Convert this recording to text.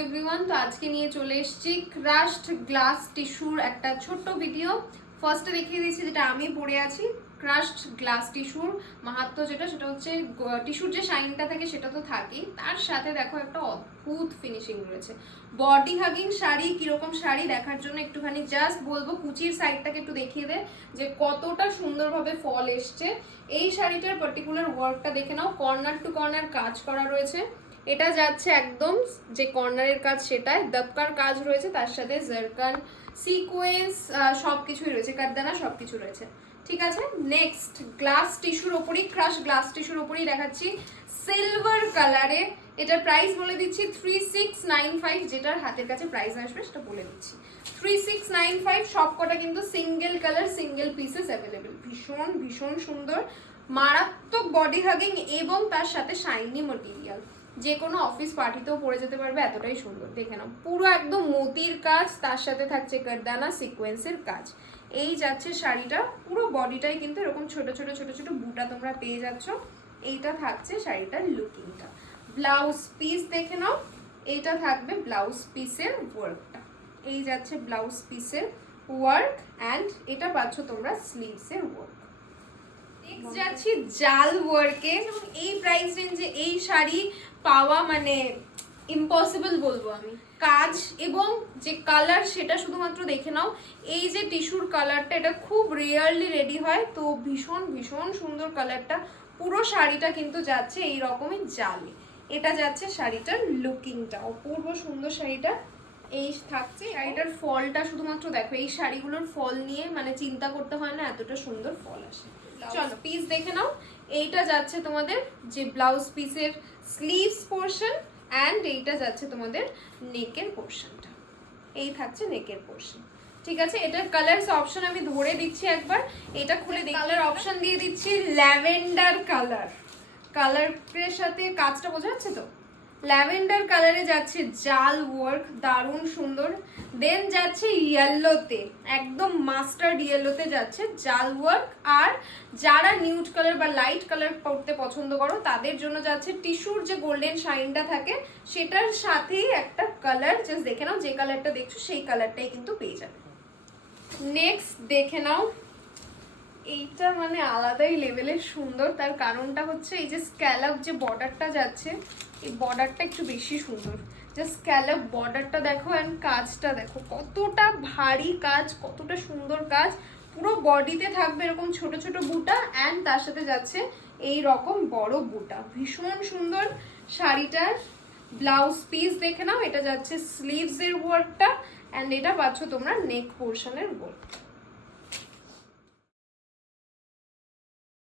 Everyone, তো আজকে নিয়ে চলে এসেছি ক্রাশড গ্লাস টিস্যুর একটা ছোট্ট ভিডিও। ফার্স্টে দেখিয়ে দিয়েছি যেটা আমি পরে আছি। ক্রাশড গ্লাস টিস্যুর মাহাত্ম্য সেটা হচ্ছে টিস্যুর যে শাইনটা থাকে সেটা তো থাকেই, তার সাথে দেখো একটা অদ্ভুত ফিনিশিং রয়েছে। বডি হাগিং শাড়ি, কিরকম শাড়ি দেখার জন্য একটুখানি জাস্ট বলবো কুচির সাইডটাকে একটু দেখিয়ে দে যে কতটা সুন্দরভাবে ফল এসছে। এই শাড়িটার পার্টিকুলার ওয়ার্কটা দেখে নাও, কর্নার টু কর্নার কাজ করা রয়েছে। এটা যাচ্ছে একদম যে কর্নারের কাজ সেটাই দবকার কাজ রয়েছে, তার সাথে জারকান সিকোয়েন্স সবকিছুই রয়েছে, কারদানা সবকিছু রয়েছে। ঠিক আছে, নেক্সট গ্লাস টিস্যুর ওপরই, ক্রাশ গ্লাস টিস্যুর ওপরই দেখাচ্ছি সিলভার কালারে। এটার প্রাইস বলে দিচ্ছি 3695, যেটার হাতের কাছে প্রাইস আসবে সেটা বলে দিচ্ছি 3695। সবকটা কিন্তু single colour single pieces available. ভীষণ ভীষণ সুন্দর, মারাত্মক বডি হাগিং এবং তার সাথে শাইনি ম্যাটেরিয়াল। যে কোনো অফিস পার্টিতেও পরে যেতে পারবে, এতটাই সুন্দর। দেখে নাও, পুরো একদম মতির কাজ, তার সাথে থাকছে কারদানা সিকোয়েন্সের কাজ। এই যাচ্ছে শাড়িটা, পুরো বডিটাই কিন্তু এরকম ছোট ছোট ছোট ছোট বুটা তোমরা পেয়ে যাচ্ছ। এইটা থাকছে শাড়িটার লুকিংটা। ব্লাউজ পিস দেখে নাও, এইটা থাকবে ব্লাউজ পিসের ওয়ার্কটা। এই যাচ্ছে ব্লাউজ পিসের ওয়ার্ক অ্যান্ড এটা পাচ্ছ তোমরা স্লিভসের ওয়ার্ক। নেক্সট যাচ্ছি জাল ওয়ার্কে। এই প্রাইস রেঞ্জে এই শাড়ি পাওয়া মানে ইম্পসিবল বলবো আমি। কাজ এবং যে কালার সেটা শুধুমাত্র দেখে নাও। এই যে টিস্যুর কালারটা, এটা খুব রেয়ারলি রেডি হয়, তো ভীষণ ভীষণ সুন্দর কালারটা। পুরো শাড়িটা কিন্তু যাচ্ছে এই রকমই জালে। এটা যাচ্ছে শাড়িটার লুকিংটা, অপূর্ব সুন্দর শাড়িটা। এই থাকছে শাড়িটার ফলটা, শুধুমাত্র দেখো এই শাড়িগুলোর ফল নিয়ে মানে চিন্তা করতে হয় না, এতটা সুন্দর ফল আসে। চলো পিস দেখে নাও। এইটা যাচ্ছে তোমাদের যে ব্লাউজ পিসের স্লিভস পোর্শন অ্যান্ড এইটা যাচ্ছে তোমাদের নেকের পোর্শনটা। এই থাকছে নেকের পোর্শন। ঠিক আছে, এটার কালারস অপশন আমি ধরে দিচ্ছি একবার, এটা খুলে দেখি। কালার অপশন দিয়ে দিচ্ছি ল্যাভেন্ডার কালার। কালারের সাথে কাজটা বোঝা যাচ্ছে তো? ল্যাভেন্ডার কালারে যাচ্ছে জাল ওয়ার্ক, দারুণ সুন্দর। দেন যাচ্ছে ইয়েলোতে, একদম মাস্টার্ড ইয়েলোতে যাচ্ছে জাল ওয়ার্ক। আর যারা নিউড কালার বা লাইট কালার পরতে পছন্দ করো তাদের জন্য যাচ্ছে টিস্যুর যে গোল্ডেন শাইনটা থাকে সেটার সাথেই একটা কালার, জাস্ট দেখে নাও যে কালারটা দেখছো সেই কালারটাই কিন্তু পেয়ে যাবে। নেক্সট দেখে নাও, এইটা মানে আলাদাই লেভেলের সুন্দর। তার কারণটা হচ্ছে এই যে স্ক্যালপ যে বর্ডারটা যাচ্ছে, এই বর্ডারটা একটু বেশি সুন্দর। যে স্ক্যালপ বর্ডারটা দেখো অ্যান্ড কাজটা দেখো, কতটা ভারী কাজ, কতটা সুন্দর কাজ। পুরো বডিতে থাকবে এরকম ছোট ছোট বুটা অ্যান্ড তার সাথে যাচ্ছে এই রকম বড় বুটা। ভীষণ সুন্দর শাড়িটার ব্লাউজ পিস দেখে নাও। এটা যাচ্ছে স্লিভসের ওয়ার্কটা অ্যান্ড এটা পাচ্ছ তোমরা নেক পোর্শনের ওয়ার্ক।